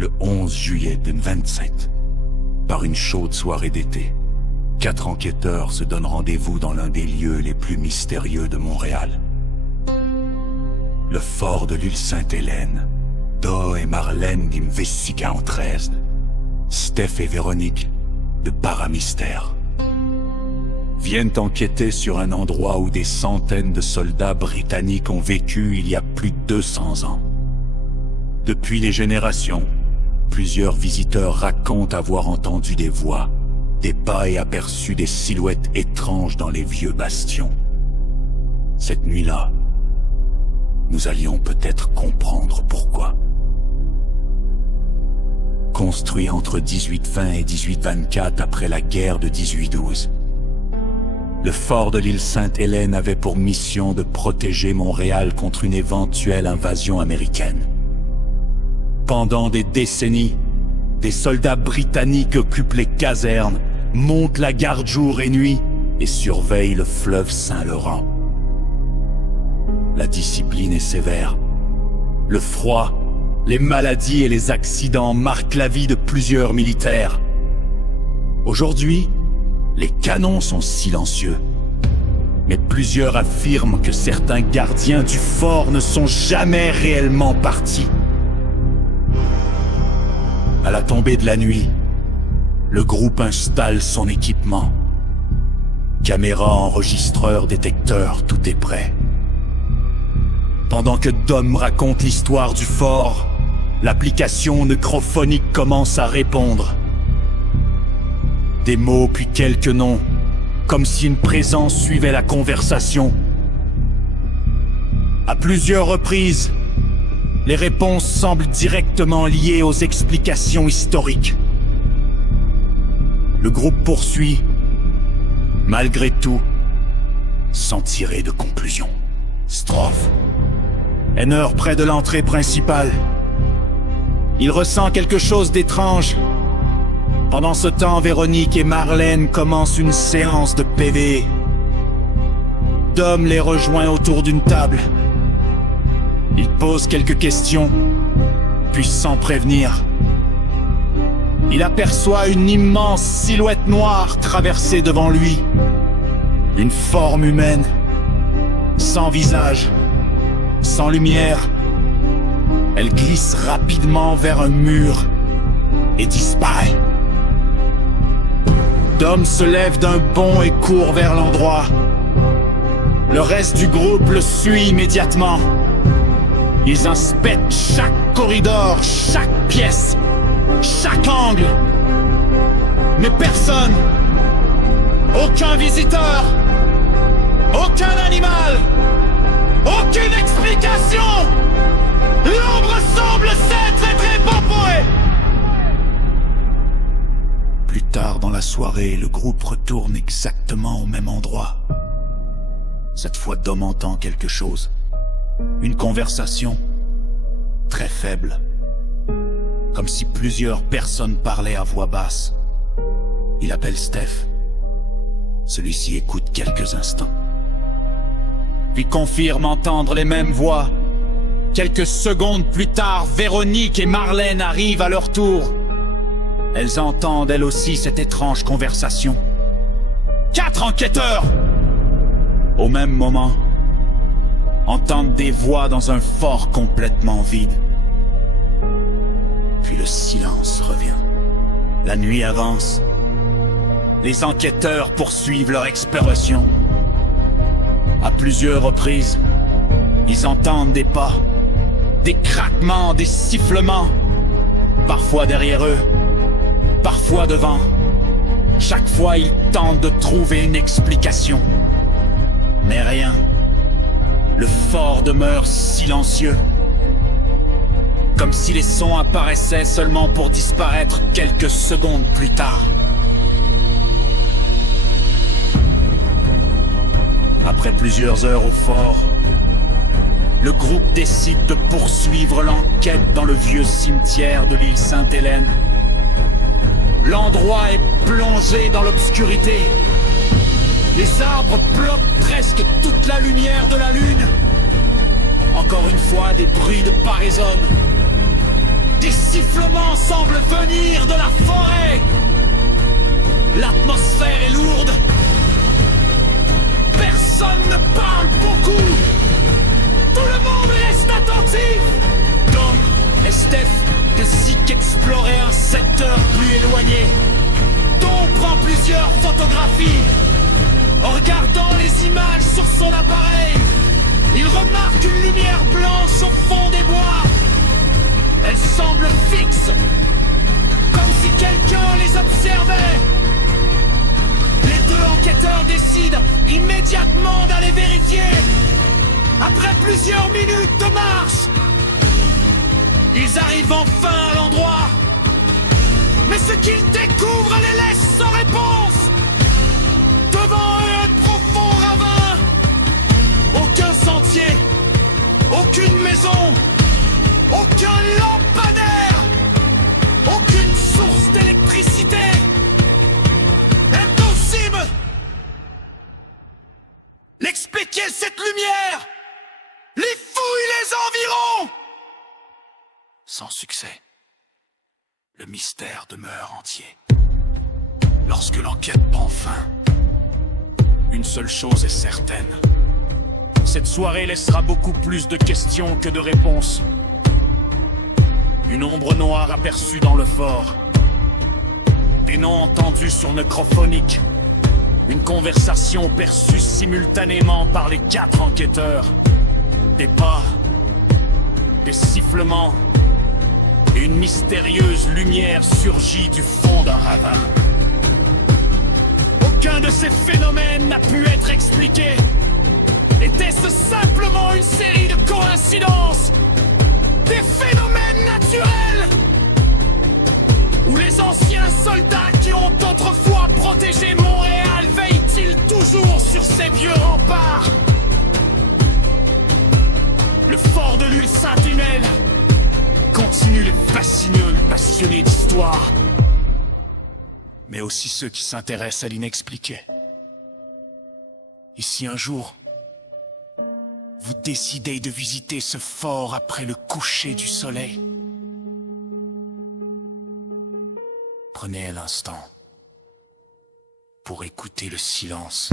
Le 11 juillet 2027, par une chaude soirée d'été, 4 enquêteurs se donnent rendez-vous dans l'un des lieux les plus mystérieux de Montréal. Le fort de l'île Sainte-Hélène. Do et Marlène d'Investigação 13. Steph et Véronique de Paramystère viennent enquêter sur un endroit où des centaines de soldats britanniques ont vécu il y a plus de 200 ans. Depuis les générations, plusieurs visiteurs racontent avoir entendu des voix, des pas et aperçu des silhouettes étranges dans les vieux bastions. Cette nuit-là, nous allions peut-être comprendre pourquoi. Construit entre 1820 et 1824 après la guerre de 1812, le fort de l'île Sainte-Hélène avait pour mission de protéger Montréal contre une éventuelle invasion américaine. Pendant des décennies, des soldats britanniques occupent les casernes, montent la garde jour et nuit et surveillent le fleuve Saint-Laurent. La discipline est sévère. Le froid, les maladies et les accidents marquent la vie de plusieurs militaires. Aujourd'hui, les canons sont silencieux. Mais plusieurs affirment que certains gardiens du fort ne sont jamais réellement partis. À la tombée de la nuit, le groupe installe son équipement. Caméra, enregistreur, détecteur, tout est prêt. Pendant que Dom raconte l'histoire du fort, l'application necrophonique commence à répondre. Des mots puis quelques noms, comme si une présence suivait la conversation. À plusieurs reprises, les réponses semblent directement liées aux explications historiques. Le groupe poursuit, malgré tout, sans tirer de conclusion. Strophe. Henner près de l'entrée principale. Il ressent quelque chose d'étrange. Pendant ce temps, Véronique et Marlène commencent une séance de PV. Dom les rejoint autour d'une table. Il pose quelques questions, puis sans prévenir, il aperçoit une immense silhouette noire traverser devant lui. Une forme humaine, sans visage, sans lumière. Elle glisse rapidement vers un mur et disparaît. Dom se lève d'un bond et court vers l'endroit. Le reste du groupe le suit immédiatement. Ils inspectent chaque corridor, chaque pièce, chaque angle. Mais personne, aucun visiteur, aucun animal, aucune explication. L'ombre semble s'être évaporée. Plus tard dans la soirée, le groupe retourne exactement au même endroit. Cette fois, Dom entend quelque chose. Une conversation très faible, comme si plusieurs personnes parlaient à voix basse. Il appelle Steph. Celui-ci écoute quelques instants, puis confirme entendre les mêmes voix. Quelques secondes plus tard, Véronique et Marlène arrivent à leur tour. Elles entendent elles aussi cette étrange conversation. 4 enquêteurs, au même moment, entendent des voix dans un fort complètement vide. Puis le silence revient. La nuit avance. Les enquêteurs poursuivent leur exploration. À plusieurs reprises, ils entendent des pas, des craquements, des sifflements, parfois derrière eux, parfois devant. Chaque fois, ils tentent de trouver une explication. Mais rien. Le fort demeure silencieux, comme si les sons apparaissaient seulement pour disparaître quelques secondes plus tard. Après plusieurs heures au fort, le groupe décide de poursuivre l'enquête dans le vieux cimetière de l'île Sainte-Hélène. L'endroit est plongé dans l'obscurité. Les arbres bloquent presque toute la lumière de la lune. Encore une fois, des bruits de part et zone. Des sifflements semblent venir de la forêt. L'atmosphère est lourde. Personne ne parle beaucoup. Tout le monde reste attentif. Tom et Steph de Zik exploraient un secteur plus éloigné. Tom prend plusieurs photographies. En regardant les images sur son appareil, il remarque une lumière blanche au fond des bois. Elle semble fixe, comme si quelqu'un les observait. Les deux enquêteurs décident immédiatement d'aller vérifier. Après plusieurs minutes de marche, ils arrivent enfin à l'endroit. Mais ce qu'ils découvrent les laisse sans réponse. Devant eux, un profond ravin. Aucun sentier, aucune maison, aucun lampadaire, aucune source d'électricité. Impossible l'expliquer cette lumière. Les fouilles les environs. Sans succès. Le mystère demeure entier. Lorsque l'enquête prend fin, une seule chose est certaine. Cette soirée laissera beaucoup plus de questions que de réponses. Une ombre noire aperçue dans le fort. Des noms entendus sur Necrophonic. Une conversation perçue simultanément par les 4 enquêteurs. Des pas, des sifflements, et une mystérieuse lumière surgit du fond d'un ravin. Aucun de ces phénomènes n'a pu être expliqué. Était-ce simplement une série de coïncidences? Des phénomènes naturels? Ou les anciens soldats qui ont autrefois protégé Montréal veillent-ils toujours sur ces vieux remparts? Le fort de l'île Saint-Tunnel continue les fascineux passionnés d'histoire, mais aussi ceux qui s'intéressent à l'inexpliqué. Et si un jour, vous décidez de visiter ce fort après le coucher du soleil, prenez un instant pour écouter le silence